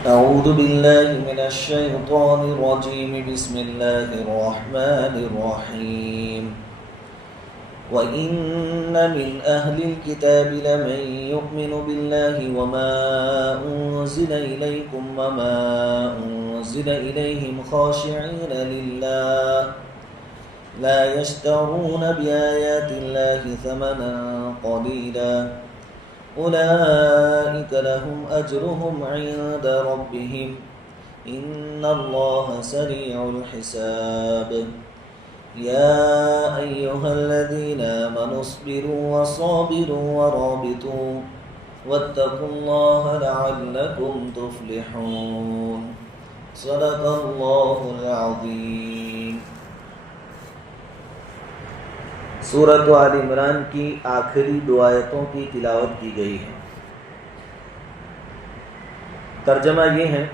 أعوذ بالله من الشيطان الرجيم بسم الله الرحمن الرحيم وإن من أهل الكتاب لمن يؤمن بالله وما أنزل إليكم وما أنزل إليهم خاشعين لله لا يشترون بآيات الله ثمنا قليلا أولئك لهم أجرهم عند ربهم إن الله سريع الحساب يا أيها الذين آمنوا اصبروا وصابروا ورابطوا واتقوا الله لعلكم تفلحون صدق الله العظيم. سورۃ آل عمران کی آخری دو آیتوں کی تلاوت کی گئی ہے. ترجمہ یہ ہے: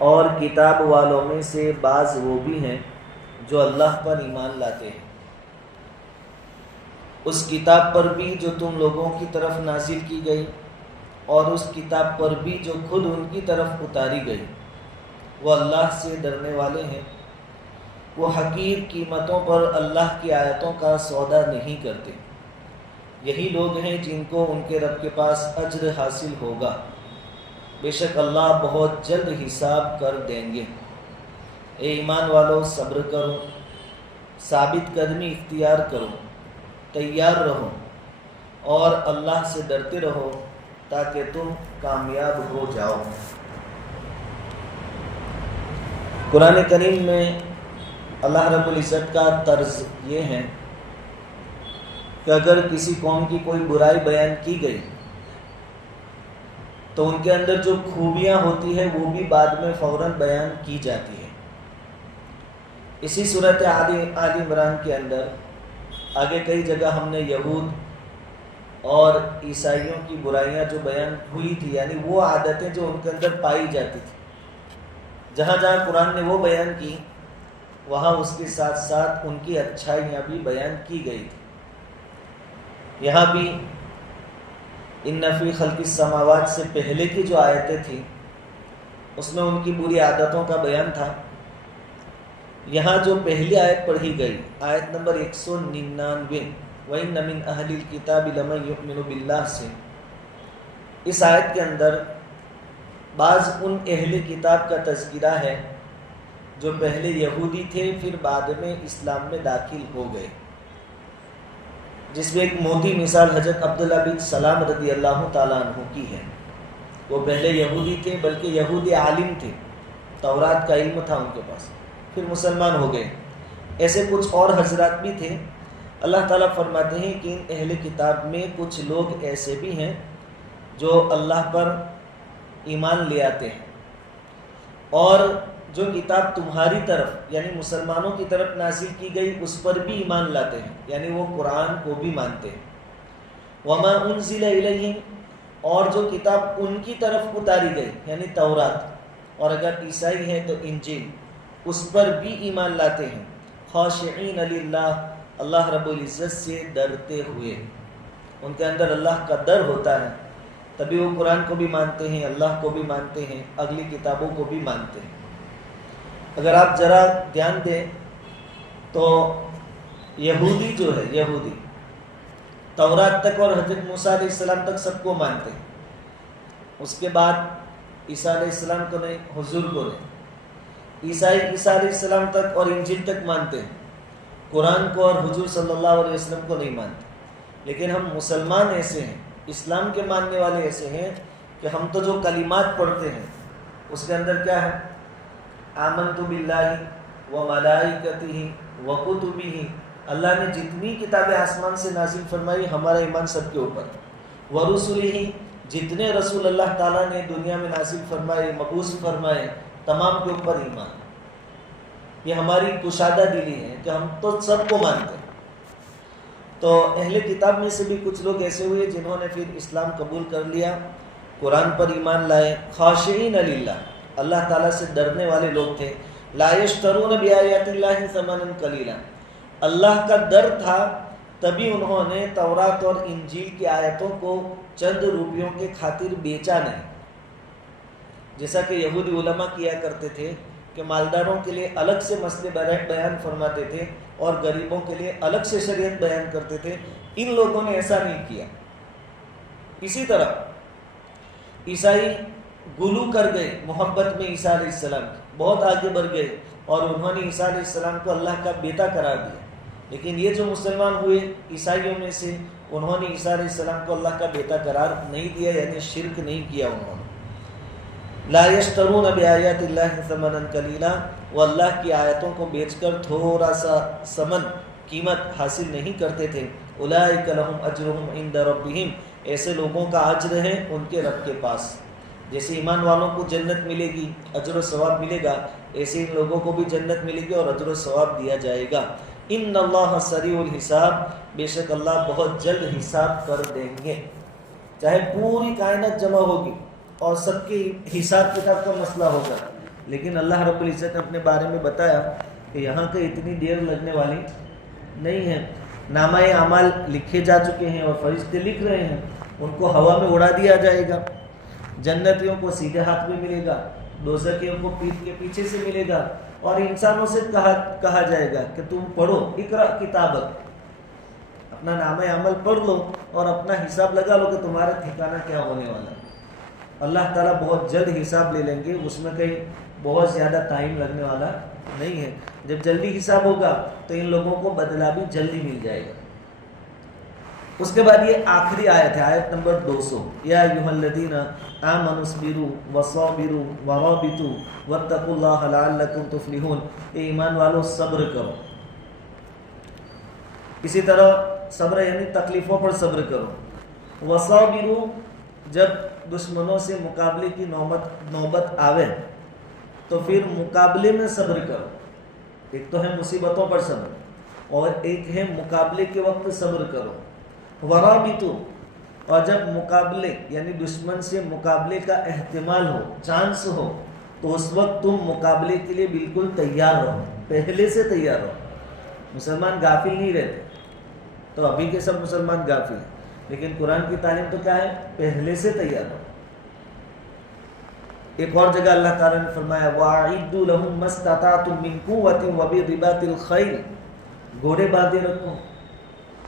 اور کتاب والوں میں سے بعض وہ بھی ہیں جو اللہ پر ایمان لاتے ہیں، اس کتاب پر بھی جو تم لوگوں کی طرف نازل کی گئی اور اس کتاب پر بھی جو خود ان کی طرف اتاری گئی. وہ اللہ سے ڈرنے والے ہیں، وہ حقیر قیمتوں پر اللہ کی آیتوں کا سودا نہیں کرتے. یہی لوگ ہیں جن کو ان کے رب کے پاس اجر حاصل ہوگا. بے شک اللہ بہت جلد حساب کر دیں گے. اے ایمان والو، صبر کرو، ثابت قدمی اختیار کرو، تیار رہو اور اللہ سے ڈرتے رہو تاکہ تم کامیاب ہو جاؤ. قرآن کریم میں اللہ رب العزت کا طرز یہ ہے کہ اگر کسی قوم کی کوئی برائی بیان کی گئی تو ان کے اندر جو خوبیاں ہوتی ہیں وہ بھی بعد میں فوراً بیان کی جاتی ہے. اسی صورت آل عمران کے اندر آگے کئی جگہ ہم نے یہود اور عیسائیوں کی برائیاں جو بیان ہوئی تھی، یعنی وہ عادتیں جو ان کے اندر پائی جاتی تھی، جہاں جہاں قرآن نے وہ بیان کی وہاں اس کے ساتھ ساتھ ان کی اچھائیاں بھی بیان کی گئی تھی. یہاں بھی ان فی خلق السماوات سے پہلے کی جو آیتیں تھیں اس میں ان کی بری عادتوں کا بیان تھا. یہاں جو پہلی آیت پڑھی گئی، آیت نمبر 199 وَإِنَّ مِنْ أَهْلِ الْكِتَابِ لَمَن يُؤْمِنُ بِاللَّهِ سے، اس آیت کے اندر بعض ان اہل کتاب کا تذکرہ ہے جو پہلے یہودی تھے پھر بعد میں اسلام میں داخل ہو گئے، جس میں ایک موٹی مثال حضرت عبداللہ بن سلام رضی اللہ تعالیٰ عنہ کی ہے. وہ پہلے یہودی تھے، بلکہ یہودی عالم تھے، تورات کا علم تھا ان کے پاس، پھر مسلمان ہو گئے. ایسے کچھ اور حضرات بھی تھے. اللہ تعالیٰ فرماتے ہیں کہ ان اہل کتاب میں کچھ لوگ ایسے بھی ہیں جو اللہ پر ایمان لے آتے ہیں اور جو کتاب تمہاری طرف یعنی مسلمانوں کی طرف نازل کی گئی اس پر بھی ایمان لاتے ہیں، یعنی وہ قرآن کو بھی مانتے ہیں. وما انزل الیہم، اور جو کتاب ان کی طرف اتاری گئی یعنی تورات، اور اگر عیسائی ہیں تو انجیل، اس پر بھی ایمان لاتے ہیں. خاشعین للہ، اللہ رب العزت سے ڈرتے ہوئے. ان کے اندر اللہ کا ڈر ہوتا ہے، تبھی وہ قرآن کو بھی مانتے ہیں، اللہ کو بھی مانتے ہیں، اگلی کتابوں کو بھی مانتے ہیں. اگر آپ ذرا دھیان دیں تو یہودی جو ہے، یہودی تورات تک اور حضرت موسیٰ علیہ السلام تک سب کو مانتے ہیں. اس کے بعد عیسیٰ علیہ السلام کو نہیں، حضور کو نہیں. عیسائی عیسیٰ علیہ السلام تک اور انجیل تک مانتے ہیں، قرآن کو اور حضور صلی اللہ علیہ وسلم کو نہیں مانتے. لیکن ہم مسلمان ایسے ہیں، اسلام کے ماننے والے ایسے ہیں کہ ہم تو جو کلمات پڑھتے ہیں اس کے اندر کیا ہے؟ آمنت باللہ وملائکتہ وکتبہ، اللہ نے جتنی کتابیں آسمان سے نازل فرمائی ہمارا ایمان سب کے اوپر. ورسلہ، جتنے رسول اللہ تعالیٰ نے دنیا میں نازل فرمائے، مبعوث فرمائے، تمام کے اوپر ایمان. یہ ہماری کشادہ دلی ہے کہ ہم تو سب کو مانتے ہیں. تو اہل کتاب میں سے بھی کچھ لوگ ایسے ہوئے جنہوں نے پھر اسلام قبول کر لیا، قرآن پر ایمان لائے. خاشعین للہ، اللہ تعالیٰ سے ڈرنے والے لوگ تھے. لا یشترون بآیات اللہ ثمنا قلیلا، اللہ کا ڈر تھا تبھی انہوں نے تورات اور انجیل کی آیتوں کو چند روپیوں کے خاطر بیچا نہیں. جیسا کہ یہودی علماء کیا کرتے تھے کہ مالداروں کے لیے الگ سے مسئلے بیان فرماتے تھے اور غریبوں کے لیے الگ سے شریعت بیان کرتے تھے، ان لوگوں نے ایسا نہیں کیا۔ اسی طرح عیسائی غلو کر گئے محبت میں عیسیٰ علیہ السلام کی، بہت آگے بڑھ گئے اور انہوں نے عیسیٰ علیہ السلام کو اللہ کا بیٹا قرار دیا۔ لیکن یہ جو مسلمان ہوئے عیسائیوں میں سے، انہوں نے عیسیٰ علیہ السلام کو اللہ کا بیٹا قرار نہیں دیا، یعنی شرک نہیں کیا انہوں نے۔ لا یشترون بآیات اللہ ثمنا قلیلا، وہ اللہ کی آیتوں کو بیچ کر تھوڑا سا ثمن قیمت حاصل نہیں کرتے تھے۔ اولئک لہم اجرہم عند ربہم، ایسے لوگوں کا اجر ہے ان کے رب کے پاس۔ جیسے ایمان والوں کو جنت ملے گی، اجر و ثواب ملے گا، ایسے ان لوگوں کو بھی جنت ملے گی اور اجر و ثواب دیا جائے گا۔ ان اللہ سریع الحساب، بے شک اللہ بہت جلد حساب کر دیں گے۔ چاہے پوری کائنات جمع ہوگی اور سب کے حساب کتاب کا مسئلہ ہوگا، لیکن اللہ رب العزت نے اپنے بارے میں بتایا کہ یہاں کے اتنی دیر لگنے والی نہیں ہے۔ نامہ اعمال لکھے جا چکے ہیں اور فرشتے لکھ رہے ہیں، ان کو ہوا میں اڑا دیا جائے گا۔ جنتیوں کو سیدھے ہاتھ میں ملے گا، دوزخیوں کو پیٹھ کے پیچھے سے ملے گا، اور انسانوں سے کہا جائے گا کہ تم پڑھو، اقرا کتابک، اپنا نامہ عمل پڑھ لو اور اپنا حساب لگا لو کہ تمہارا ٹھکانہ کیا ہونے والا ہے۔ اللہ تعالیٰ بہت جلد حساب لے لیں گے، اس میں کہیں بہت زیادہ ٹائم لگنے والا نہیں ہے۔ جب جلدی حساب ہوگا تو ان لوگوں کو بدلہ بھی جلدی مل جائے گا۔ اس کے بعد یہ آخری آیت ہے، آیت نمبر 200، یا ایھا الذین آمنوا اصبروا وصابروا ورابطوا واتقوا اللہ لعلکم تفلحون، اے ایمان والو صبر کرو۔ اسی طرح صبر یعنی تکلیفوں پر صبر کرو۔ وصابروا، جب دشمنوں سے مقابلے کی نوبت آوے تو پھر مقابلے میں صبر کرو۔ ایک تو ہے مصیبتوں پر صبر اور ایک ہے مقابلے کے وقت صبر کرو۔ ورابطو، اور جب مقابلے یعنی دشمن سے مقابلے کا احتمال ہو، چانس ہو، تو اس وقت تم مقابلے کے لیے بالکل تیار رہو، پہلے سے تیار رہو۔ مسلمان غافل نہیں رہتے، تو ابھی کے سب مسلمان غافل ہیں، لیکن قرآن کی تعلیم تو کیا ہے؟ پہلے سے تیار رہو۔ ایک اور جگہ اللہ تعالیٰ نے فرمایا وَأَعِدُّوا لَهُم مَّا اسْتَطَعْتُم مِّن قُوَّةٍ وَبِرِبَاطِ الْخَيْلِ، گھوڑے باندھے رکھو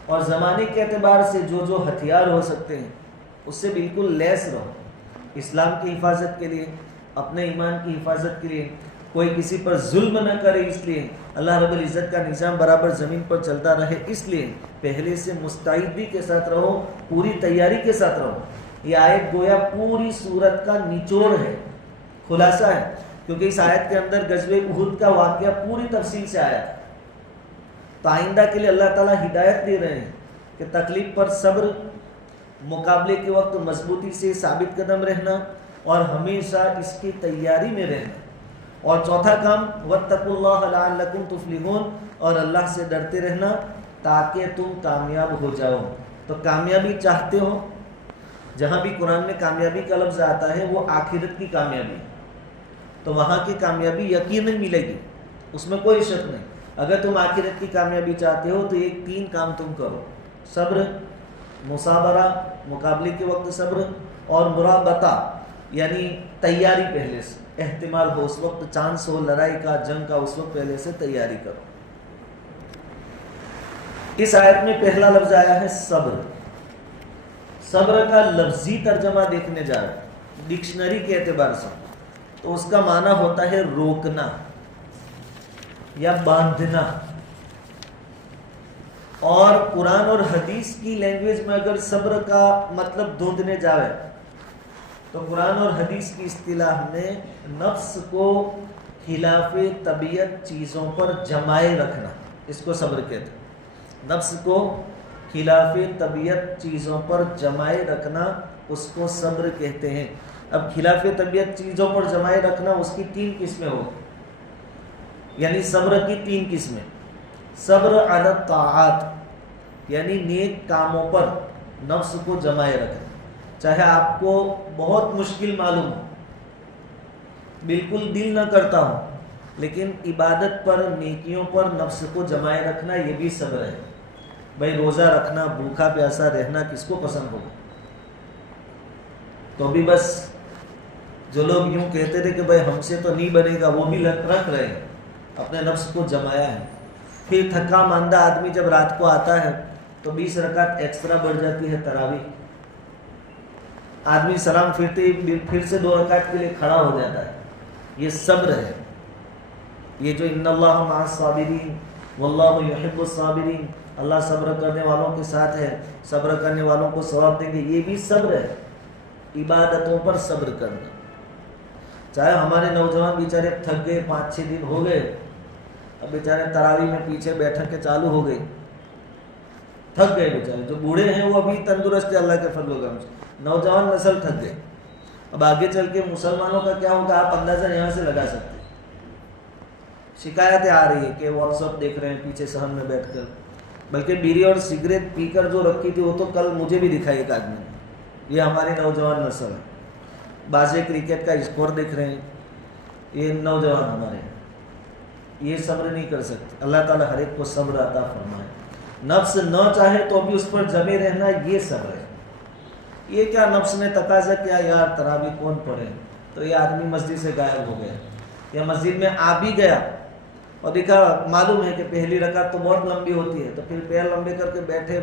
اور زمانے کے اعتبار سے جو ہتھیار ہو سکتے ہیں اس سے بالکل لیس رہو، اسلام کی حفاظت کے لیے، اپنے ایمان کی حفاظت کے لیے، کوئی کسی پر ظلم نہ کرے، اس لیے اللہ رب العزت کا نظام برابر زمین پر چلتا رہے، اس لیے پہلے سے مستعدی کے ساتھ رہو، پوری تیاری کے ساتھ رہو۔ یہ آیت گویا پوری سورت کا نچوڑ ہے، خلاصہ ہے، کیونکہ اس آیت کے اندر غزوہ احد کا واقعہ پوری تفصیل سے آیا تھا۔ تو آئندہ کے لیے اللہ تعالیٰ ہدایت دے رہے ہیں کہ تکلیف پر صبر، مقابلے کے وقت مضبوطی سے ثابت قدم رہنا اور ہمیشہ اس کی تیاری میں رہنا۔ اور چوتھا کام واتقوا اللہ لعلکم تفلحون، اور اللہ سے ڈرتے رہنا تاکہ تم کامیاب ہو جاؤ۔ تو کامیابی چاہتے ہو، جہاں بھی قرآن میں کامیابی کا لفظ آتا ہے وہ آخرت کی کامیابی، تو وہاں کی کامیابی یقیناً ملے گی، اس میں کوئی شک نہیں۔ اگر تم آخرت کی کامیابی چاہتے ہو تو یہ 3 کام تم کرو: صبر، مصابرہ مقابلے کے وقت صبر، اور مرابطہ یعنی تیاری پہلے سے، احتمال ہو اس وقت، چانس ہو لڑائی کا، جنگ کا، اس وقت پہلے سے تیاری کرو۔ اس آیت میں پہلا لفظ آیا ہے صبر۔ صبر کا لفظی ترجمہ دیکھنے جا رہے ہیں ڈکشنری کے اعتبار سے، تو اس کا معنی ہوتا ہے روکنا یا باندھنا، اور قرآن اور حدیث کی لینگویج میں اگر صبر کا مطلب ڈھونڈنے جاوے تو قرآن اور حدیث کی اصطلاح میں نفس کو خلاف طبیعت چیزوں پر جمائے رکھنا، اس کو صبر کہتے ہیں۔ نفس کو خلاف طبیعت چیزوں پر جمائے رکھنا اس کو صبر کہتے ہیں۔ اب خلاف طبیعت چیزوں پر جمائے رکھنا اس کی 3 قسمیں ہو، یعنی صبر کی 3 قسمیں۔ صبر علی الطاعات یعنی نیک کاموں پر نفس کو جمائے رکھنا، چاہے آپ کو بہت مشکل معلوم ہو، بالکل دل نہ کرتا ہو، لیکن عبادت پر، نیکیوں پر نفس کو جمائے رکھنا یہ بھی صبر ہے۔ بھائی روزہ رکھنا، بھوکا پیاسا رہنا کس کو پسند ہوگا؟ تو بھی بس جو لوگ یوں کہتے تھے کہ بھائی ہم سے تو نہیں بنے گا، وہ بھی رکھ رہے ہیں، اپنے نفس کو جمایا ہے۔ پھر تھکا ماندہ آدمی جب رات کو آتا ہے تو 20 رکعت ایکسٹرا بڑھ جاتی ہے تراویح، آدمی سلام پھرتے ہی پھر سے 2 رکعت کے لیے کھڑا ہو جاتا ہے۔ یہ صبر ہے، یہ جو ان اللہ مع الصابرین واللہ یحب الصابرین، اللہ صبر کرنے والوں کے ساتھ ہے، صبر کرنے والوں کو ثواب دیں گے، یہ بھی صبر ہے، عبادتوں پر صبر کرنا۔ چاہے ہمارے نوجوان بیچارے تھک گئے، 5-6 دن ہو گئے، اب بیچارے تراویح میں پیچھے بیٹھک کے چالو ہو گئی، تھک گئے بیچارے۔ جو بوڑھے ہیں وہ ابھی تندرست ہے اللہ کے فضل و کرم سے، نوجوان نسل تھک گئے۔ اب آگے چل کے مسلمانوں کا کیا ہوگا آپ اندازہ یہاں سے لگا سکتے ہیں۔ شکایتیں آ رہی ہے کہ واٹس ایپ دیکھ رہے ہیں پیچھے صحن میں بیٹھ کر، بلکہ بیڑی اور سگریٹ پی کر جو رکھی تھی وہ تو کل مجھے بھی دکھائی ایک آدمی نے۔ یہ ہماری نوجوان نسل ہے۔ بازی کرکٹ کا اسکور دیکھ رہے ہیں یہ نوجوان ہمارے ہیں، یہ صبر نہیں کر سکتے۔ اللہ تعالیٰ ہر ایک کو صبر عطا فرمائے۔ نفس نہ چاہے تو بھی اس پر جمے رہنا، یہ صبر ہے۔ یہ کیا نفس نے تقاضا کیا یار تراویح کون پڑھے، تو یہ آدمی مسجد سے غائب ہو گیا، یا مسجد میں آ بھی گیا اور دیکھا معلوم ہے کہ پہلی رکعت تو بہت لمبی ہوتی ہے، تو پھر پیر لمبے کر کے بیٹھے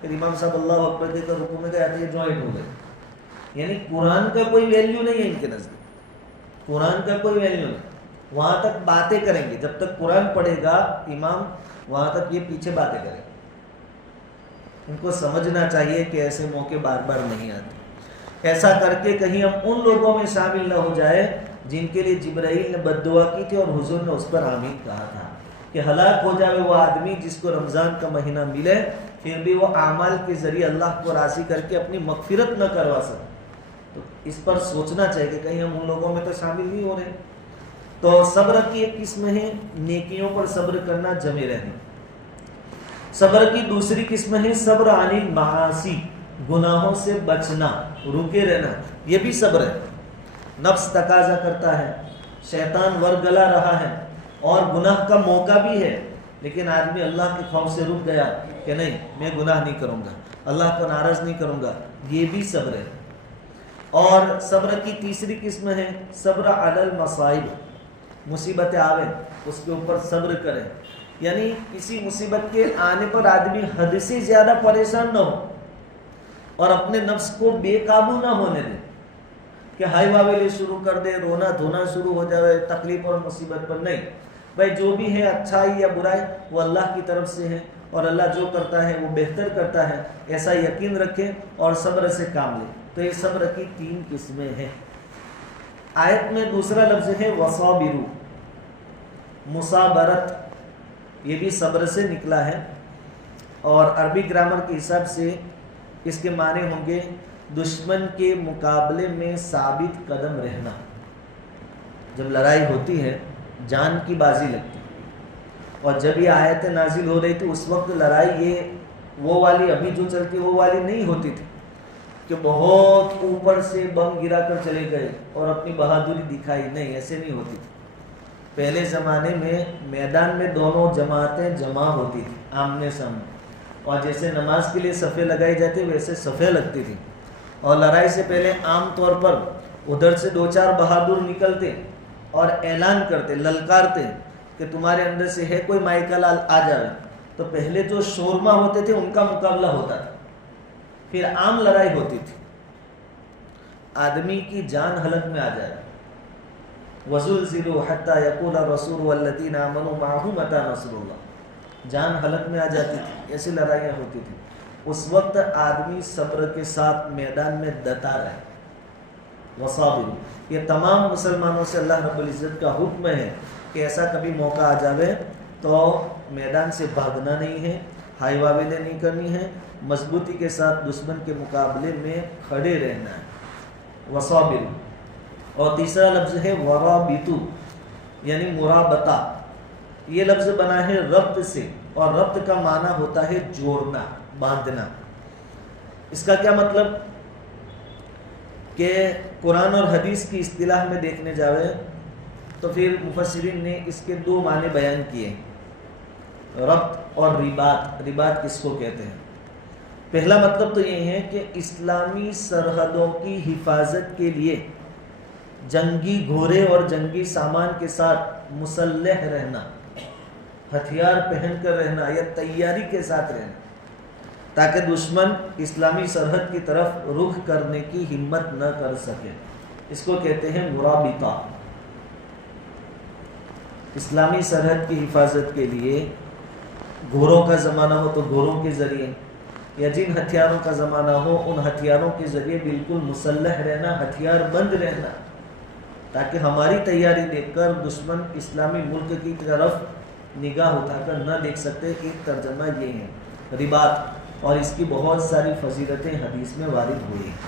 پھر امام صاحب اللہ اکبر دے کر رکوع میں گئے، یہ جوائنٹ ہو گئے۔ یعنی قرآن کا کوئی ویلیو نہیں ہے ان کے نزدیک، قرآن کا کوئی ویلیو نہیں۔ وہاں تک باتیں کریں گے، جب تک قرآن پڑھے گا امام وہاں تک یہ پیچھے باتیں کریں گے۔ ان کو سمجھنا چاہیے کہ ایسے موقع بار بار نہیں آتے۔ ایسا کر کے کہیں ہم ان لوگوں میں شامل نہ ہو جائے جن کے لیے جبرائیل نے بد دعا کی تھی اور حضور نے اس پر آمین کہا تھا، کہ ہلاک ہو جائے وہ آدمی جس کو رمضان کا مہینہ ملے پھر بھی وہ اعمال کے ذریعے اللہ کو راضی کر کے اپنی مغفرت نہ کروا سکے۔ تو اس پر سوچنا چاہیے کہ کہیں ہم ان لوگوں میں تو شامل نہیں ہو رہے۔ تو صبر کی ایک قسم ہے نیکیوں پر صبر کرنا، جمے رہنا۔ صبر کی دوسری قسم ہے صبر عن المعاصی، گناہوں سے بچنا، رکے رہنا، یہ بھی صبر ہے۔ نفس تقاضا کرتا ہے، شیطان ورگلا رہا ہے اور گناہ کا موقع بھی ہے، لیکن آدمی اللہ کے خوف سے رک گیا کہ نہیں میں گناہ نہیں کروں گا، اللہ کو ناراض نہیں کروں گا، یہ بھی صبر ہے۔ اور صبر کی تیسری قسم ہے صبر علی المصائب، مصیبتیں آویں اس کے اوپر صبر کریں، یعنی کسی مصیبت کے آنے پر آدمی حد سے زیادہ پریشان نہ ہو اور اپنے نفس کو بے قابو نہ ہونے دے کہ ہائی واویلی شروع کر دے، رونا دھونا شروع ہو جائے تکلیف اور مصیبت پر۔ نہیں بھائی، جو بھی ہے اچھائی یا برائی وہ اللہ کی طرف سے ہے اور اللہ جو کرتا ہے وہ بہتر کرتا ہے، ایسا یقین رکھیں اور صبر سے کام لیں۔ تو یہ صبر کی 3 قسمیں ہیں۔ آیت میں دوسرا لفظ ہے وصابرو، مصابرت، یہ بھی صبر سے نکلا ہے، اور عربی گرامر کے حساب سے اس کے معنی ہوں گے دشمن کے مقابلے میں ثابت قدم رہنا۔ جب لڑائی ہوتی ہے جان کی بازی لگتی ہے، اور جب یہ آیت نازل ہو رہی تھی اس وقت لڑائی یہ وہ والی ابھی جو چلتی وہ والی نہیں ہوتی تھی کہ بہت اوپر سے بم گرا کر چلے گئے اور اپنی بہادری دکھائی، نہیں ایسے نہیں ہوتی تھی۔ پہلے زمانے میں میدان میں دونوں جماعتیں جمع ہوتی تھی آمنے سامنے، اور جیسے نماز کے لیے صفیں لگائی جاتی ویسے صفیں لگتی تھی، اور لڑائی سے پہلے عام طور پر ادھر سے 2-4 بہادر نکلتے اور اعلان کرتے، للکارتے کہ تمہارے اندر سے ہے کوئی مائکا لال آ جائے، تو پہلے جو شورما ہوتے تھے ان کا مقابلہ ہوتا تھا، پھر عام لڑائی ہوتی تھی، آدمی کی جان حلق میں آ جائے۔ وَزُلْزِلُوا حَتَّى يَقُولَ الرَّسُولُ وَالَّذِينَ آمَنُوا مَعَهُ مَتَىٰ نَصْرُ اللَّهِ، جان حلق میں آ جاتی تھی، ایسی لڑائیاں ہوتی تھی۔ اس وقت آدمی صبر کے ساتھ میدان میں ڈٹا رہے۔ وصابروا، یہ تمام مسلمانوں سے اللہ رب العزت کا حکم ہے کہ ایسا کبھی موقع آ جاوے تو میدان سے بھاگنا نہیں ہے، ہائی واویلیں نہیں کرنی ہے، مضبوطی کے ساتھ دشمن کے مقابلے میں کھڑے رہنا ہے۔ وصابروا۔ اور تیسرا لفظ ہے ورابطو، یعنی مرابطہ، یہ لفظ بنا ہے ربط سے، اور ربط کا معنی ہوتا ہے جوڑنا، باندھنا۔ اس کا کیا مطلب کہ قرآن اور حدیث کی اصطلاح میں دیکھنے جاوے تو پھر مفسرین نے اس کے 2 معنی بیان کیے، ربط اور رباط۔ رباط کس کو کہتے ہیں؟ پہلا مطلب تو یہ ہے کہ اسلامی سرحدوں کی حفاظت کے لیے जंगी घोड़े और जंगी सामान के साथ मुसल्लह रहना, हथियार पहन कर रहना या तैयारी के साथ रहना, ताकि दुश्मन इस्लामी सरहद की तरफ रुख करने की हिम्मत न कर सके। इसको कहते हैं मुराबिता। इस्लामी सरहद की हिफाजत के लिए घोड़ों का ज़माना हो तो घोड़ों के ज़रिए, या जिन हथियारों का ज़माना हो उन हथियारों के ज़रिए बिल्कुल मुसल्लह रहना, हथियार बंद रहना, ताकि हमारी तैयारी देखकर दुश्मन इस्लामी मुल्क की तरफ निगाह उठाकर न देख सकते। एक तर्जमा ये है रिबात, और इसकी बहुत सारी फजीलतें हदीस में वारिद हुई हैं।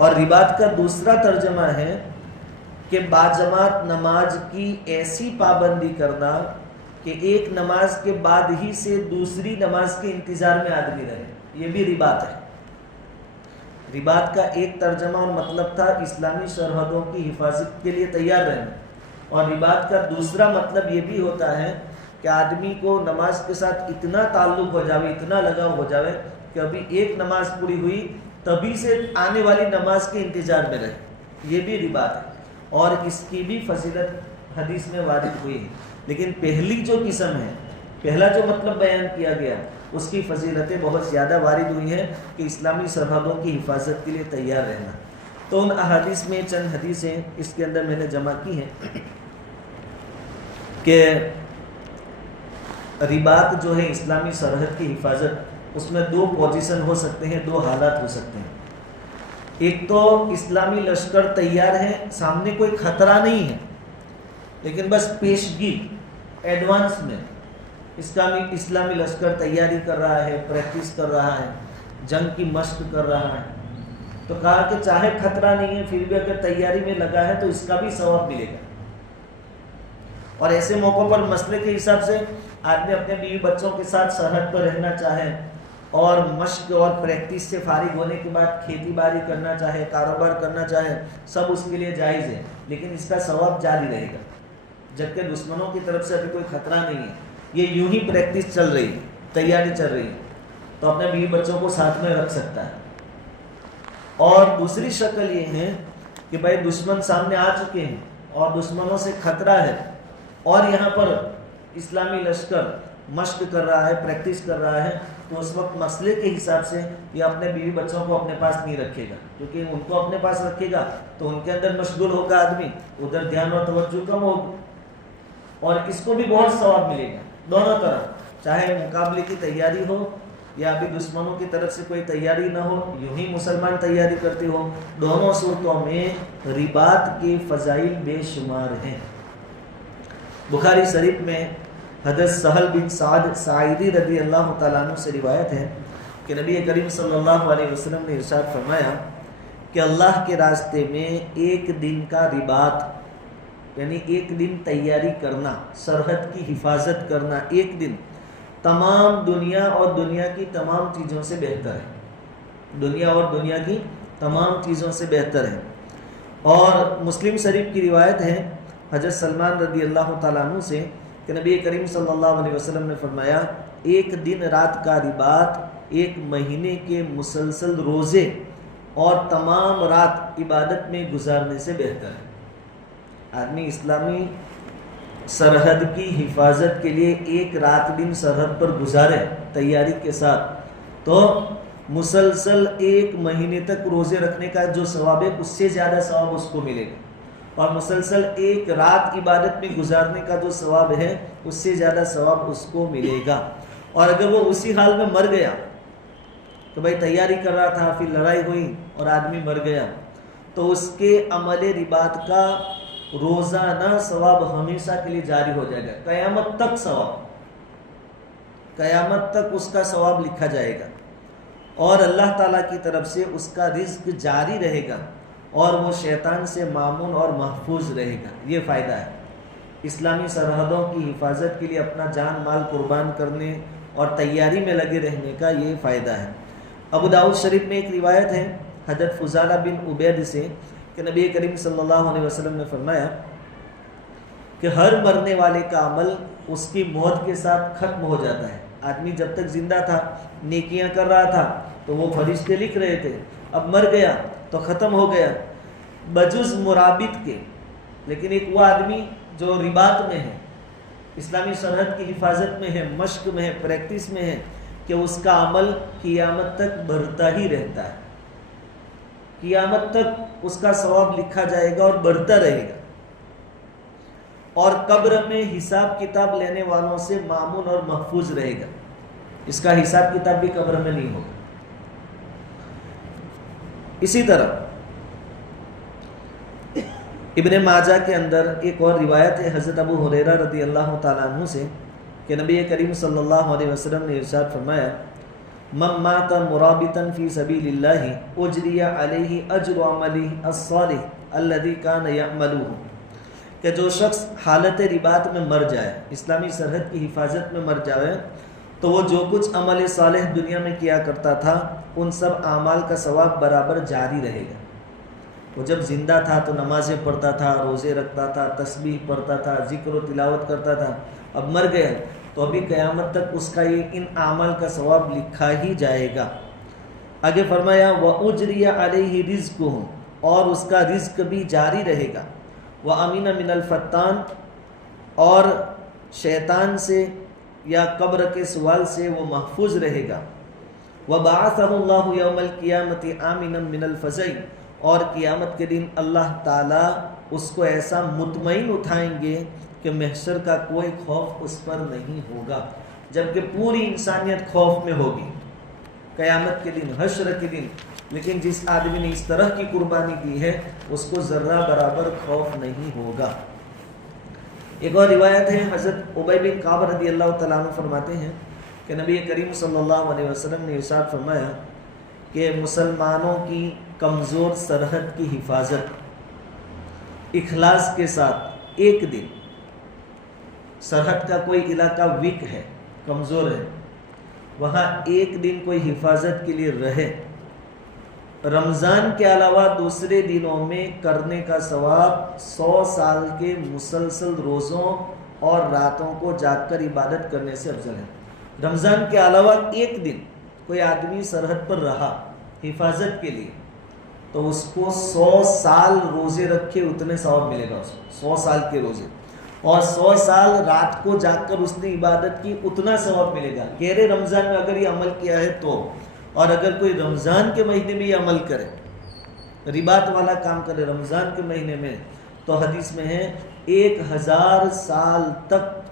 और रिबात का दूसरा तर्जमा है कि बाजमात नमाज की ऐसी पाबंदी करना कि एक नमाज के बाद ही से दूसरी नमाज के इंतज़ार में आदमी रहे, ये भी रिबात है। रिबात का एक तर्जमा और मतलब था इस्लामी सरहदों की हिफाजत के लिए तैयार रहना, और रिबात का दूसरा मतलब ये भी होता है कि आदमी को नमाज के साथ इतना ताल्लुक़ हो जावे, इतना लगाव हो जावे कि अभी एक नमाज पूरी हुई तभी से आने वाली नमाज के इंतज़ार में रहे, ये भी रिबात है। और इसकी भी फजीलत हदीस में वारिद हुई है। लेकिन पहली जो किस्म है, पहला जो मतलब बयान किया गया, उसकी फजीलतें बहुत ज़्यादा वारिद हुई हैं कि इस्लामी सरहदों की हिफाजत के लिए तैयार रहना। तो उन अहादीस में चंद हदीसें इसके अंदर मैंने जमा की हैं कि रिबात जो है इस्लामी सरहद की हिफाजत, उसमें दो पोजीशन हो सकते हैं, दो हालात हो सकते हैं। एक तो इस्लामी लश्कर तैयार है, सामने कोई खतरा नहीं है, लेकिन बस पेशगी एडवांस में इस्लामी लश्कर तैयारी कर रहा है, प्रैक्टिस कर रहा है, जंग की मश्क कर रहा है। तो कहा कि चाहे खतरा नहीं है फिर भी अगर तैयारी में लगा है तो इसका भी सवाब मिलेगा। और ऐसे मौक़ों पर मसले के हिसाब से आदमी अपने बीवी बच्चों के साथ सरहद पर रहना चाहे और मश्क और प्रैक्टिस से फारिग होने के बाद खेती बाड़ी करना चाहे, कारोबार करना चाहे, सब उसके लिए जायज़ है, लेकिन इसका सवाब जारी रहेगा। जबकि दुश्मनों की तरफ से अभी कोई खतरा नहीं है, ये यूं ही प्रैक्टिस चल रही है, तैयारी चल रही है, तो अपने बीवी बच्चों को साथ में रख सकता है। और दूसरी शक्ल ये है कि भाई दुश्मन सामने आ चुके हैं और दुश्मनों से खतरा है, और यहाँ पर इस्लामी लश्कर मश्क कर रहा है, प्रैक्टिस कर रहा है, तो उस वक्त मसले के हिसाब से ये अपने बीवी बच्चों को अपने पास नहीं रखेगा, क्योंकि उनको अपने पास रखेगा तो उनके अंदर मशगूल होगा आदमी, उधर ध्यान और तवज्जो कम होगी, और इसको भी बहुत सवाब मिलेगा दोनों तरफ, चाहे मुकाबले की तैयारी हो या अभी दुश्मनों की तरफ से कोई तैयारी ना हो, यूं ही मुसलमान तैयारी करते हो, दोनों सूरतों में रिबात के फ़ज़ाइल बेशुमार हैं। बुखारी शरीफ में हज़रत सहल बिन साद साइदी रज़ी अल्लाह तआला अन्हु से रिवायत है कि नबी करीम सल्लल्लाहु अलैहि वसल्लम ने इरशाद फरमाया कि अल्लाह के रास्ते में एक दिन का रिबात, यानी एक दिन तैयारी करना, सरहद की हिफाजत करना, एक दिन तमाम दुनिया और दुनिया की तमाम चीज़ों से बेहतर है। दुनिया और दुनिया की तमाम चीज़ों से बेहतर है। और मुस्लिम शरीफ की रिवायत है हज़रत सलमान रज़ी अल्लाह तआला अन्हु से कि नबी करीम सल्लल्लाहु अलैहि वसल्लम ने फरमाया, एक दिन रात का रिबात एक महीने के मुसलसल रोज़े और तमाम रात इबादत में गुजारने से बेहतर है। आदमी इस्लामी सरहद की हिफाजत के लिए एक रात दिन सरहद पर गुजारे तैयारी के साथ, तो मुसलसल एक महीने तक रोज़े रखने का जो सवाब है उससे ज़्यादा सवाब उसको मिलेगा, और मुसलसल एक रात इबादत में गुजारने का जो सवाब है उससे ज़्यादा सवाब उसको मिलेगा। और अगर वो उसी हाल में मर गया, तो भाई तैयारी कर रहा था, फिर लड़ाई हुई और आदमी मर गया, तो उसके अमल रिबात का रोज़ाना सवाब हमेशा के लिए जारी हो जाएगा, क़यामत तक सवाब, क़यामत तक उसका सवाब लिखा जाएगा, और अल्लाह ताला की तरफ से उसका रिज़्क जारी रहेगा, और वो शैतान से मामून और महफूज रहेगा। ये फ़ायदा है इस्लामी सरहदों की हिफाजत के लिए अपना जान माल कुर्बान करने और तैयारी में लगे रहने का, ये फ़ायदा है। अबू दाऊद शरीफ में एक रिवायत है हज़रत फुज़ाला बिन उबैद से कि नबी करीम सल्लल्लाहु अलैहि वसल्लम ने फरमाया कि हर मरने वाले का अमल उसकी मौत के साथ ख़त्म हो जाता है। आदमी जब तक ज़िंदा था नेकियां कर रहा था तो वो फरिश्ते लिख रहे थे, अब मर गया तो ख़त्म हो गया। बजुज मुराबित के, लेकिन एक वो आदमी जो रिबात में है, इस्लामी सरहद की हिफाजत में है, मश्क में है, प्रैक्टिस में है, कि उसका अमल क़ियामत तक बढ़ता ही रहता है, क़ियामत तक उसका सवाब लिखा जाएगा और बढ़ता रहेगा, और कब्र में हिसाब किताब लेने वालों से मामून और महफूज रहेगा। इसका हिसाब किताब भी कब्र में नहीं होगा। इसी तरह इब्ने माजा के अंदर एक और रिवायत है हज़रत अबू हुरैरा रज़ी अल्लाह ताला अन्हु से कि नबी करीम सल्लल्लाहु अलैहि वसल्लम ने इरशाद फरमाया, मन माता मुराबितन फी सबीलिल्लाहि उजरिया अलैहि अज्रु अमलिही अस्सालिह अल्लज़ी कान यअमलुहु, कि जो शख्स हालत रिबात में मर जाए, इस्लामी सरहद की हिफाजत में मर जाए, तो वो जो कुछ अमल सालेह दुनिया में किया करता था उन सब आमाल का सवाब बराबर जारी रहेगा। वो जब ज़िंदा था तो नमाज़ें पढ़ता था, रोज़े रखता था, तस्बीह पढ़ता था, ज़िक्र व तिलावत करता था। अब मर गया तो अभी क़यामत तक उसका ये इन आमाल का सवाब लिखा ही जाएगा। आगे फरमाया व उजरिया अलैहि रिज़्क़ुहु, और उसका रिज़्क़ भी जारी रहेगा। व अमीन मिनल फत्तान, और शैतान से या कब्र के सवाल से वो महफूज रहेगा। व बअसहुल्लाहु यौमल क़ियामति आमिनन मिनल फ़ज़ई, और क़ियामत के दिन अल्लाह ताला उसको ऐसा मुतमईन उठाएंगे कि महशर का कोई खौफ उस पर नहीं होगा, जबकि पूरी इंसानियत खौफ में होगी क़यामत के दिन, हश्र के दिन। लेकिन जिस आदमी ने इस तरह की कुर्बानी की है उसको ज़र्रा बराबर खौफ नहीं होगा। एक और रिवायत है, हज़रत उबय बिन काब रज़ी अल्लाह तआला अन्हु फरमाते हैं कि नबी करीम सल्लल्लाहु अलैहि वसल्लम ने इरशाद फरमाया कि मुसलमानों की कमज़ोर सरहद की हिफाजत इखलास के साथ एक दिन, सरहद का कोई इलाका वीक है, कमज़ोर है, वहाँ एक दिन कोई हिफाजत के लिए रहे, रमज़ान के अलावा दूसरे दिनों में करने का सवाब 100 साल के मुसलसल रोज़ों और रातों को जागकर इबादत करने से अफजल है। रमज़ान के अलावा एक दिन कोई आदमी सरहद पर रहा हिफाजत के लिए, तो उसको 100 साल रोज़े रखे उतने सवाब मिलेगा उसको, 100 साल के रोज़े, और 100 साल रात को जागकर उसने इबादत की उतना सवाब मिलेगा। गहरे रमज़ान में अगर ये अमल किया है तो, और अगर कोई रमज़ान के महीने में ये अमल करे, रिबात वाला काम करे रमज़ान के महीने में, तो हदीस में है 1000 साल तक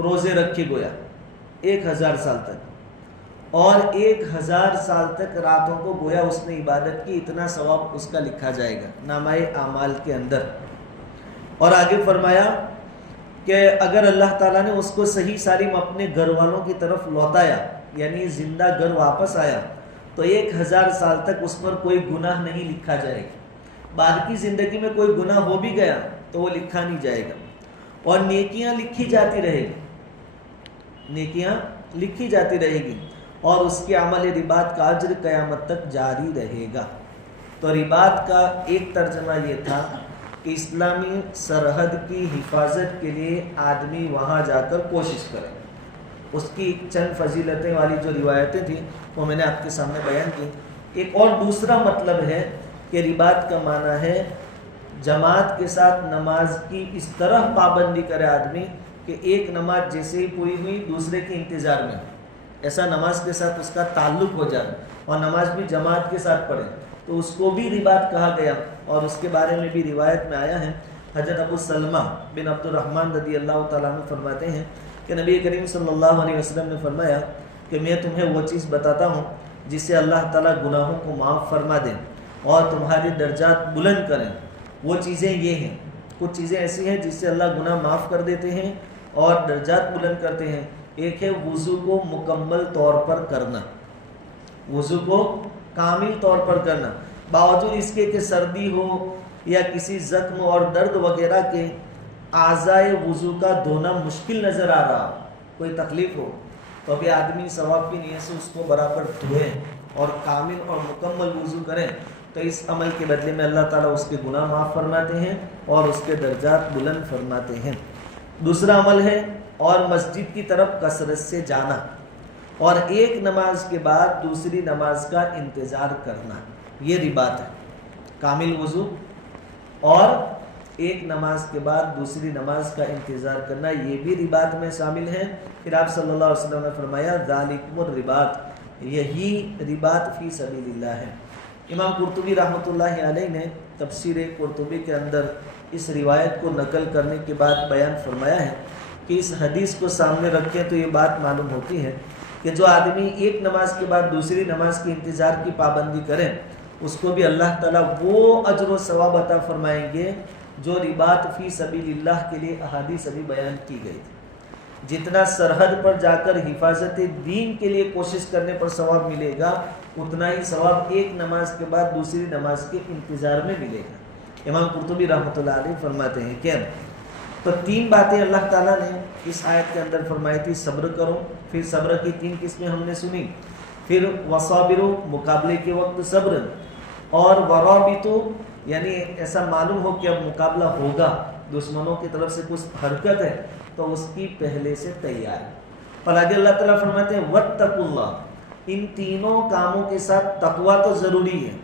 रोज़े रखे गोया, 1000 साल तक, और 1000 साल तक रातों को गोया उसने इबादत की, इतना सवाब उसका लिखा जाएगा नामाए आमाल के अंदर। और आगे फरमाया कि अगर अल्लाह ताला ने उसको सही सालिम अपने घर वालों की तरफ लौटाया, यानी जिंदा घर वापस आया, तो 1000 साल तक उस पर कोई गुनाह नहीं लिखा जाएगा। बाद की ज़िंदगी में कोई गुनाह हो भी गया तो वो लिखा नहीं जाएगा, और नेकियां लिखी जाती रहेगी, नेकियां लिखी जाती रहेगी, और उसके अमल रिबात का अज्र क़यामत तक जारी रहेगा। तो रिबात का एक तर्जमा ये था कि इस्लामी सरहद की हिफाजत के लिए आदमी वहाँ जाकर कोशिश करे। उसकी चंद फजीलतें वाली जो रिवायतें थी वो मैंने आपके सामने बयान की। एक और दूसरा मतलब है कि रिबात का माना है जमात के साथ नमाज की इस तरह पाबंदी करे आदमी कि एक नमाज जैसे ही पूरी हुई दूसरे के इंतज़ार में, ऐसा नमाज के साथ उसका ताल्लुक़ हो जाए और नमाज भी जमात के साथ पढ़े, तो उसको भी रिबात कहा गया। और उसके बारे में भी रिवायत में आया है, हज़रत अबू सलमा बिन अब्दुर्रहमान रज़ी अल्लाह तआला अन्हु फरमाते हैं कि नबी करीम सल्लल्लाहु अलैहि वसल्लम ने फरमाया कि मैं तुम्हें वो चीज़ बताता हूँ जिससे अल्लाह ताला गुनाहों को माफ़ फरमा दें और तुम्हारे दर्जात बुलंद करें। वो चीज़ें ये हैं, कुछ चीज़ें ऐसी हैं जिससे अल्लाह गुनाह माफ़ कर देते हैं और दर्जात बुलंद करते हैं। एक है वज़ू को मुकम्मल तौर पर करना, वज़ू को कामिल तौर पर करना, बावजूद इसके कि सर्दी हो या किसी ज़ख्म और दर्द वगैरह के आज़ाए वज़ू का धोना मुश्किल नज़र आ रहा, कोई तकलीफ़ हो, तो अभी आदमी सवाब की नीयत से उसको बराबर धोए और कामिल और मुकम्मल वज़ू करें, तो इस अमल के बदले में अल्लाह ताला उसके गुनाह माफ़ फरमाते हैं और उसके दर्जात बुलंद फरमाते हैं। दूसरा अमल है और मस्जिद की तरफ कसरत से जाना और एक नमाज के बाद दूसरी नमाज का इंतज़ार करना, ये रिबात है। कामिल वज़ू और एक नमाज के बाद दूसरी नमाज का इंतज़ार करना, ये भी रिबात में शामिल है। फिर आप सल्लल्लाहु अलैहि वसल्लम ने फरमाया ज़ालिकुमुर रिबात, यही रिबात फ़ी सबीलिल्लाह है। इमाम कुर्तुबी रहमतुल्लाहि अलैह ने तफसीर कुर्तुबी के अंदर इस रिवायत को नकल करने के बाद बयान फरमाया है कि इस हदीस को सामने रखें तो ये बात मालूम होती है कि जो आदमी एक नमाज के बाद दूसरी नमाज के इंतज़ार की पाबंदी करे उसको भी अल्लाह ताला वो अजर व सवाब अता फरमाएंगे जो रिबात फ़ी सबीलिल्लाह के लिए अहादीस अभी बयान की गई थी। जितना सरहद पर जाकर हिफाजत दीन के लिए कोशिश करने पर सवाब मिलेगा, उतना ही सवाब एक नमाज के बाद दूसरी नमाज के इंतज़ार में मिलेगा। इमाम कुर्तुबी रहमतुल्लाह अलैह फरमाते हैं क्या, तो 3 बातें अल्लाह ताला ने इस आयत के अंदर फरमाई थी। सब्र करो, फिर सब्र की 3 किस्में हमने सुनी, फिर वसाबिरो मुकाबले के वक्त सब्र, और वराबितु यानी ऐसा मालूम हो कि अब मुकाबला होगा, दुश्मनों की तरफ से कुछ हरकत है तो उसकी पहले से तैयारी। पर आगे अल्लाह ताला फरमाते हैं वत्तकुल्लाह, इन तीनों कामों के साथ तकवा तो ज़रूरी है।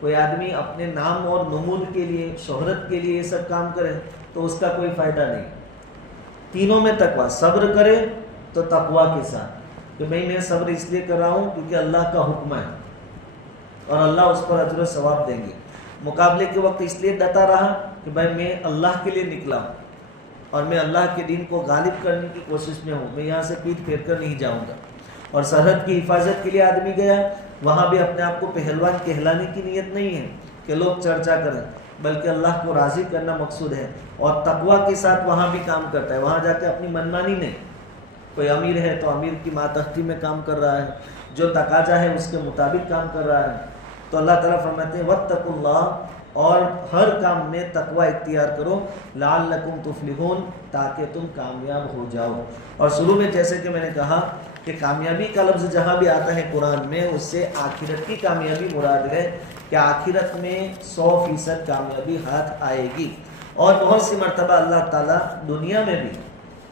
कोई आदमी अपने नाम और नमूद के लिए, शोहरत के लिए ये सब काम करे तो उसका कोई फ़ायदा नहीं। तीनों में तकवा, सब्र करे तो तकवा के साथ कि भाई मैं सब्र इसलिए कर रहा हूँ क्योंकि अल्लाह का हुक्म है और अल्लाह उस पर अजर सवाब देंगे। मुकाबले के वक्त इसलिए डटा रहा कि भाई मैं अल्लाह के लिए निकला हूँ और मैं अल्लाह के दीन को गालिब करने की कोशिश में हूँ, मैं यहाँ से पीठ फेर कर नहीं जाऊँगा। और सरहद की हिफाजत के लिए आदमी गया, वहाँ भी अपने आप को पहलवान कहलाने की नीयत नहीं है कि लोग चर्चा करें, बल्कि अल्लाह को राज़ी करना मकसूद है। और तकवा के साथ वहाँ भी काम करता है, वहाँ जाके अपनी मनमानी नहीं। कोई अमीर है तो अमीर की मातहती में काम कर रहा है, जो तकाजा है उसके मुताबिक काम कर रहा है। तो अल्लाह ताला फरमाते हैं वत्तकुल्लाह, और हर काम में तकवा इख्तियार करो, लअल्लकुम तुफ्लिहून, ताकि तुम कामयाब हो जाओ। और शुरू में जैसे कि मैंने कहा कि कामयाबी का लफ्ज़ जहाँ भी आता है कुरान में, उससे आखिरत की कामयाबी मुराद है कि आखिरत में 100% कामयाबी हाथ आएगी। और बहुत सी मर्तबा अल्लाह ताला दुनिया में भी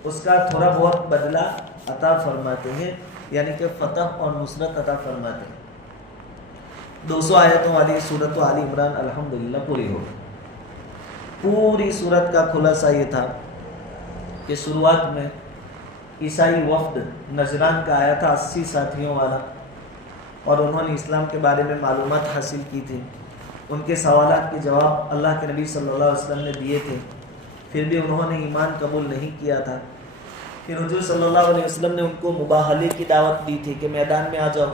उसका थोड़ा बहुत बदला अता फरमाते हैं, यानी कि फ़तह और नुसरत अता फरमाते हैं। 200 आयतों वाली सूरत आली इमरान अल्हम्दुलिल्लाह पूरी हो गई। पूरी सूरत का खुलासा ये था कि शुरुआत में ईसाई वफ्द नजरान का आया था 80 साथियों वाला, और उन्होंने इस्लाम के बारे में मालूमात हासिल की थी। उनके सवालात के जवाब अल्लाह के नबी सल्लल्लाहु अलैहि वसल्लम ने दिए थे, फिर भी उन्होंने ईमान कबूल नहीं किया था। फिर हुजूर सल्लल्लाहु अलैहि वसल्लम ने उनको मुबाहले की दावत दी थी कि मैदान में आ जाओ,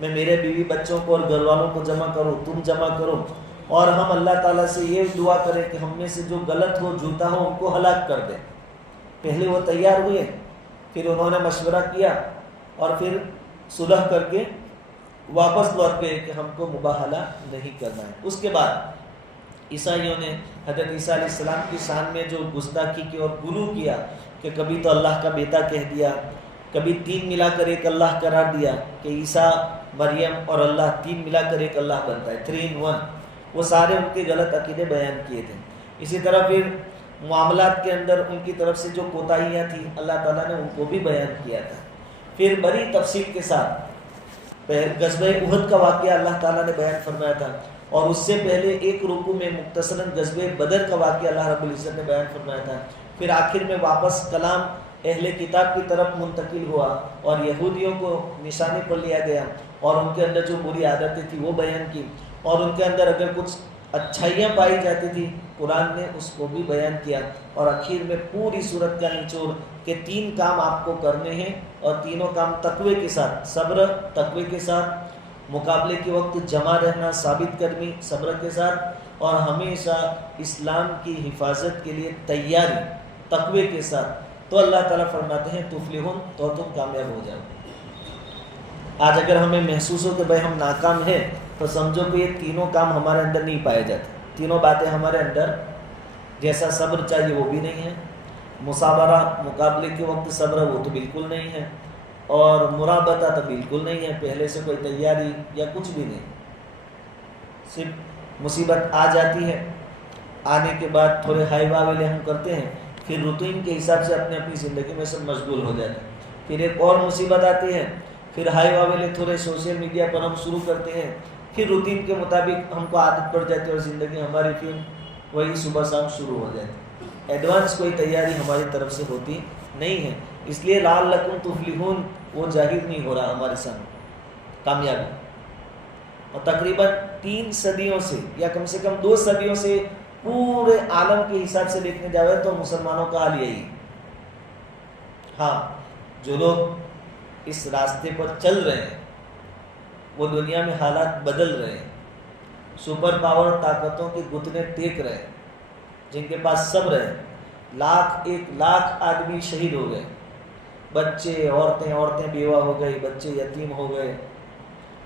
मैं मेरे बीवी बच्चों को और घर वालों को जमा करूँ, तुम जमा करो, और हम अल्लाह ताला से ये दुआ करें कि हम में से जो गलत हो, झूठा हो, उनको हलाक कर दें। पहले वो तैयार हुए, फिर उन्होंने मशवरा किया और फिर सुलह करके वापस लौट गए कि हमको मुबाहला नहीं करना है। उसके बाद ईसाइयों ने हज़रत ईसा अलैहिस्सलाम की शान में जो गुस्ताखी की और गुलू किया कि कभी तो अल्लाह का बेटा कह दिया, कभी 3 मिलाकर एक अल्लाह करार दिया कि ईसा, मरियम और अल्लाह 3 मिलाकर एक अल्लाह बनता है, 3 in 1। वो सारे उनके गलत अकीदे बयान किए थे। इसी तरह फिर मामलात के अंदर उनकी तरफ से जो कोताहियाँ थी अल्लाह ताला ने उनको भी बयान किया था। फिर बड़ी तफसील के साथ गज़वे उहद का वाक़या अल्लाह ताला ने बयान फरमाया था, और उससे पहले एक रुकू में मुख्तसरन गज़वे बदर का वाक़या अल्लाह रब्बुल इज़्ज़त ने बयान फरमाया था। फिर आखिर में वापस कलाम अहले किताब की तरफ मुंतकिल हुआ और यहूदियों को निशाने पर लिया गया, और उनके अंदर जो बुरी आदतें थी वो बयान की, और उनके अंदर अगर कुछ अच्छाइयाँ पाई जाती थी कुरान ने उसको भी बयान किया। और आखिर में पूरी सूरत का निचोड़ कि 3 काम आपको करने हैं, और तीनों काम तकवे के साथ, सब्र तकवे के साथ, मुकाबले के वक्त जमा रहना, साबित कदमी सब्र के साथ, और हमेशा इस्लाम की हिफाजत के लिए तैयारी तकवे के साथ। तो अल्लाह ताला फरमाते हैं तुफ्लिहून, तो तुम कामयाब हो जाओ। आज अगर हमें महसूस हो कि भाई हम नाकाम हैं, तो समझो कि ये तीनों काम हमारे अंदर नहीं पाए जाते। तीनों बातें हमारे अंदर, जैसा सब्र चाहिए वो भी नहीं है, मुसाबरा मुकाबले के वक्त सब्र वो तो बिल्कुल नहीं है, और मुराबता तो बिल्कुल नहीं है, पहले से कोई तैयारी या कुछ भी नहीं। सिर्फ मुसीबत आ जाती है, आने के बाद थोड़े हाई वावेले हम करते हैं, फिर रूटीन के हिसाब से अपनी अपनी ज़िंदगी में सब मशगूल हो जाते हैं। फिर एक और मुसीबत आती है, फिर हाई वावेले थोड़े सोशल मीडिया पर हम शुरू करते हैं, پھر روٹین کے مطابق ہم کو عادت پڑ جاتی ہے اور زندگی ہماری پھر وہی صبح شام شروع ہو جاتی. ایڈوانس کوئی تیاری ہماری طرف سے ہوتی نہیں ہے. اس لیے لعلکم تفلحون وہ ظاہر نہیں ہو رہا ہمارے سامنے کامیابی. اور تقریباً 3 صدیوں سے یا کم سے کم 2 صدیوں سے پورے عالم کے حساب سے دیکھنے جاوے تو مسلمانوں کا حال یہی ہے. ہاں جو لوگ اس راستے پر چل رہے ہیں وہ دنیا میں حالات بدل رہے ہیں. سپر پاور طاقتوں کے گھٹنے ٹیک رہے ہیں. جن کے پاس صبر ہے 1 لاکھ آدمی شہید ہو گئے. بچے عورتیں بیوہ ہو گئی, بچے یتیم ہو گئے,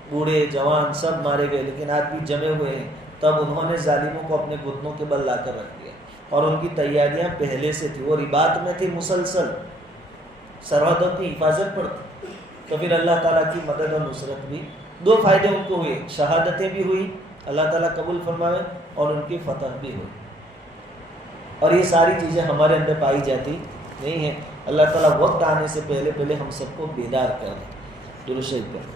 بوڑھے جوان سب مارے گئے. لیکن آج بھی جمے ہوئے ہیں. تب انہوں نے ظالموں کو اپنے گھٹنوں کے بل لا کر رکھ دیا. اور ان کی تیاریاں پہلے سے تھی. وہ رباط میں تھی, مسلسل سرحدوں کی حفاظت پر تھی. تو پھر اللہ تعالیٰ کی مدد اور نصرت بھی. 2 فائدے ان کو ہوئے, شہادتیں بھی ہوئی, اللہ تعالیٰ قبول فرمائے, اور ان کی فتح بھی ہوئی. اور یہ ساری چیزیں ہمارے اندر پائی جاتی نہیں ہیں. اللہ تعالیٰ وقت آنے سے پہلے ہم سب کو بیدار کر دیں. درود شریف پڑھیں.